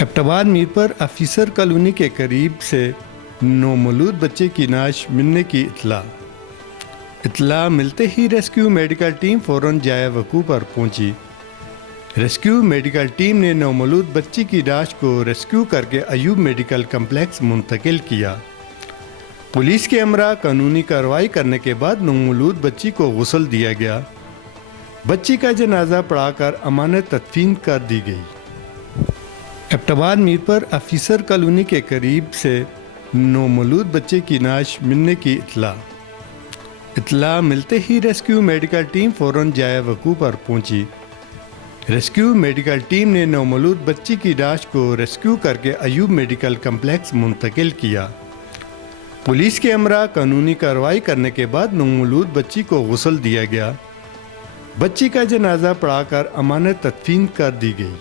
ابتباد Mirpur officer colony کے قریب سے نومولود بچے کی نعش ملنے کی اطلاع ملتے ہی ریسکیو میڈیکل ٹیم فوراً جائے وقوع پر پہنچی۔ ریسکیو میڈیکل ٹیم نے نومولود بچی کی نعش کو ریسکیو کر کے ایوب میڈیکل کمپلیکس منتقل کیا۔ پولیس کے ہمراہ قانونی کارروائی کرنے کے بعد نومولود بچی کو غسل دیا گیا۔ بچی کا جنازہ پڑھا کر امانت تدفین کر دی گئی۔ ابتباد میرپور آفیسر کالونی کے قریب سے نومولود بچے کی نعش ملنے کی اطلاع ملتے ہی ریسکیو میڈیکل ٹیم فوراً جائے وقوع پر پہنچی۔ ریسکیو میڈیکل ٹیم نے نومولود بچی کی نعش کو ریسکیو کر کے ایوب میڈیکل کمپلیکس منتقل کیا۔ پولیس کے ہمراہ قانونی کارروائی کرنے کے بعد نومولود بچی کو غسل دیا گیا۔ بچی کا جنازہ پڑھا کر امانت تدفین کر دی گئی۔